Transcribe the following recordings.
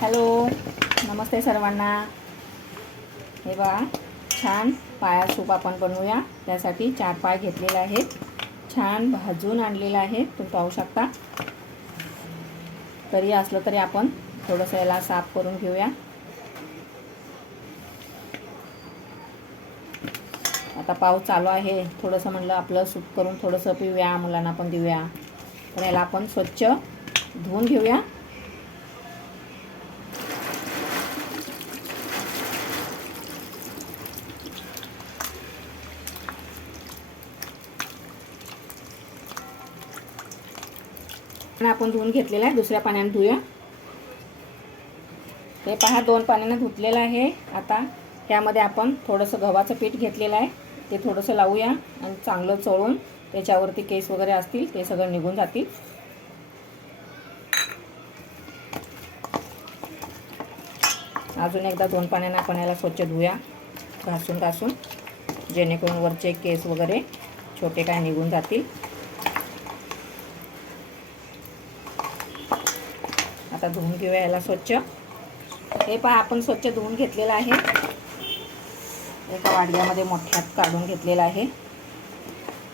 Hello नमस्ते सर्वांना. हे बघा छान पाया सूप आपण बनवूया. त्यासाठी चार पाय घेतलेले आहेत. छान भाजून आणलेलं आहे. तुम्ही पाहू शकता. तरी असलं तरी आपण थोडंसं याला साफ करून घेऊया. आता पाऊस चालू आहे. थोडंसं म्हणलं आपलं सूप करून थोडंसं पिऊया मुलांना पण देऊया. पण याला आपण स्वच्छ धुवून घेऊया. आपण धुवून घेतलेला आहे. दुसऱ्या पाण्याने धुया. हे पहा दोन पाण्यानं धुतलेलं आहे. आता त्यामध्ये आपण थोडंसं गव्हाचं पीठ घेतलेलं आहे. ते थोडंसं लावूया आणि चांगलं चोळून त्याच्यावरती केस वगैरे असतील ते सगळं निघून जातील. अजून एकदा दोन पाण्यानं आपण याला स्वच्छ धुया घासून घासून. जेणेकरून वरचे केस वगैरे छोटे काय निघून जातील. आता धुवून घेऊया याला स्वच्छ. हे पहा आपण स्वच्छ धुवून घेतलेलं आहे. एका वाडग्यामध्ये मोठ्यात काढून घेतलेलं आहे.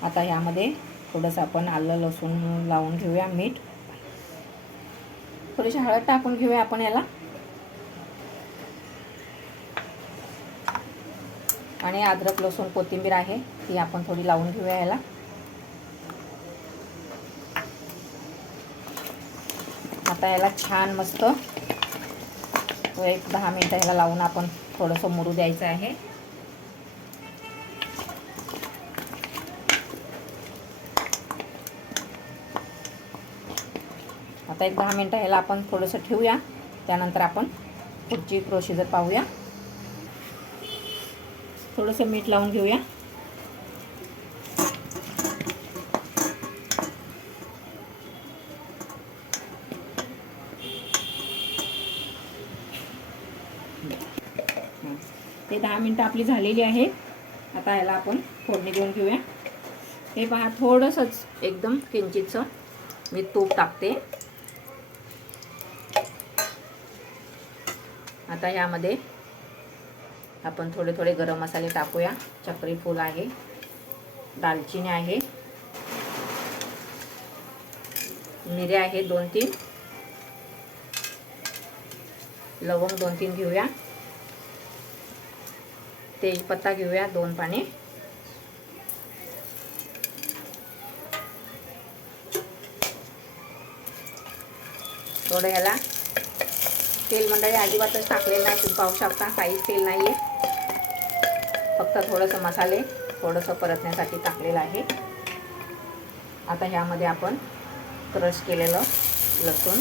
आता ह्यामध्ये थोडंसं आपण आलं लसूण लावून घेऊया मीठ. थोडीशी हळद टाकून घेऊया आपण याला. आणि अद्रक लसूण कोथिंबीर आहे ती आपण थोडी लावून घेऊया याला. आता याला छान मस्त एक दहा मिनटं ह्याला लावून आपण थोडंसं मुरू द्यायचं आहे. आता एक दहा मिनटं ह्याला आपण थोडंसं ठेवूया. त्यानंतर आपण पुढची प्रोसिजर पाहूया. थोडंसं मीठ लावून घेऊया. हे दहा मिनटं आपली झालेली आहे. आता याला आपण फोडणी देऊन घेऊया. हे पहा थोडंसंच एकदम किंचितचं मी तूप टाकते. आता ह्यामध्ये आपण थोडे थोडे गरम मसाले टाकूया. चक्री फूल आहे दालचिनी आहे मिरे आहे दोन तीन लवंग दोन तीन घेऊया. तेजपत्ता घेऊया दोन पाने. थोडं ह्याला तेल मंडळी अजिबातच टाकलेलं नाही तुम्ही पाहू शकता काहीच तेल नाही आहे फक्त थोडंसं मसाले थोडंसं परतण्यासाठी टाकलेलं आहे. आता ह्यामध्ये आपण क्रश केलेलं लसूण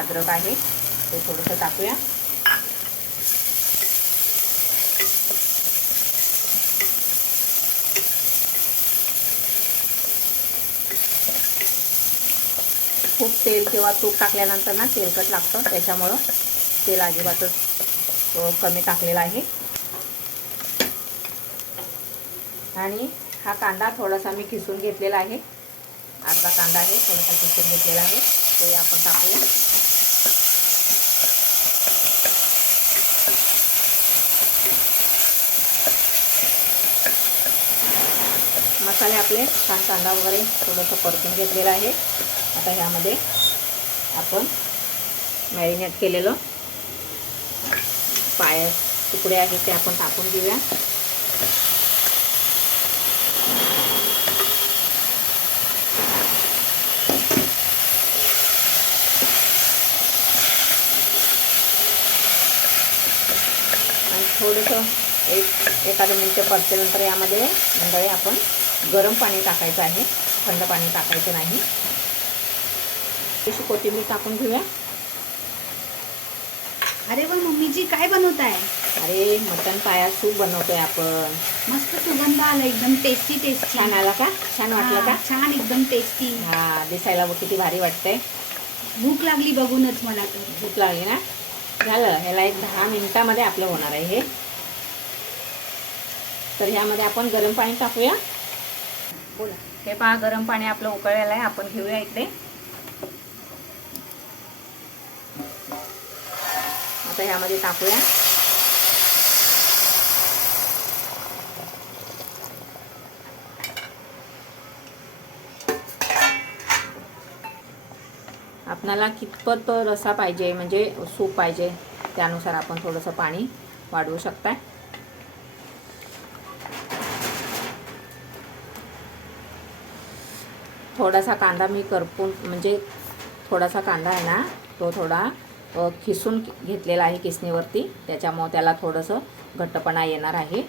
अद्रक आहे ते थोडंसं टाकूया. खूप तेल किंवा तूप टाकल्यानंतर ना तेलकट लागतं. त्याच्यामुळं तेल अजिबातच कमी टाकलेलं आहे. आणि हा कांदा थोडासा मी किसून घेतलेला आहे. अर्धा कांदा आहे थोडासा किसून घेतलेला आहे. ते आपण टाकूया. मसाले आपले छान कांदा वगैरे थोडंसं परतून घेतलेलं आहे. आता ह्यामध्ये आपण मॅरिनेट केलेलं पाय तुकडे आहेत ते आपण टाकून घेऊया. आणि थोडंसं एक एखादं मिनटं परतल्यानंतर यामध्ये मंडळी आपण गरम पाणी टाकायचं आहे. थंड पाणी टाकायचं नाही. थोडीशी कोथिंबीर टाकून घेऊया. अरे वा मम्मीजी काय बनवत आहे अरे मटण पाया सूप बनवतोय आपण. मस्त सुगंध आला एकदम टेस्टी टेस्टी छान आला का? छान वाटलं का? छान एकदम टेस्टी हा दिसायला बघ किती भारी वाटतंय. भूक लागली बघूनच मला तर. भूक लागली ना? झालं ह्याला एक दहा मिनिटामध्ये आपलं होणार आहे हे. तर ह्यामध्ये आपण गरम पाणी टाकूया. बोला. हे पहा गरम पाणी आपलं उकळलेलं आहे. आपण घेऊया इकडे. आता ह्यामध्ये टाकूया. आपणाला कितपत रसा पाहिजे म्हणजे सूप पाहिजे त्यानुसार आपण थोडंसं पाणी वाढवू शकताय. थोडासा कांदा मी करपून म्हणजे थोडासा कांदा आहे ना तो थोडा खिसून घेतलेला आहे किसणीवरती. त्याच्यामुळं त्याला थोडंसं घट्टपणा येणार आहे.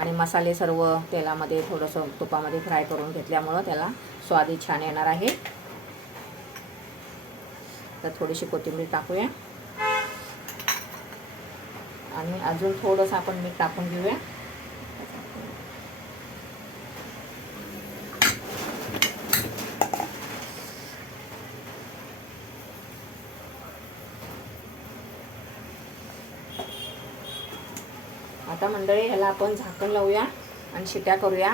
आणि मसाले सर्व तेलामध्ये थोडंसं तुपामध्ये फ्राय करून घेतल्यामुळं त्याला स्वादी छान येणार आहे. तर थोडीशी कोथिंबीर टाकूया. आणि अजून थोडंसं आपण मीठ टाकून घेऊया. आता मंडळी ह्याला आपण झाकण लावूया आणि शिट्या करूया.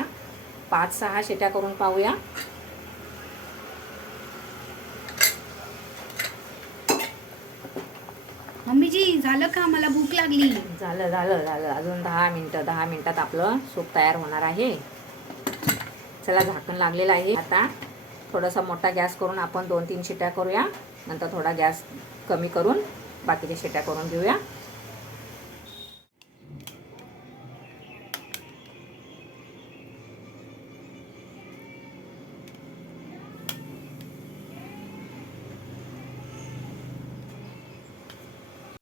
पाच सहा शिट्या करून पाहूया. मम्मीजी झालं का? मला भूक लागली. झालं झालं झालं. अजून दहा मिनटं दहा मिनटात आपलं सूप तयार होणार आहे. चला झाकण लागलेलं आहे. आता थोडासा मोठा गॅस करून आपण दोन तीन शिट्या करूया. नंतर थोडा गॅस कमी करून बाकीच्या शिट्या करून घेऊया.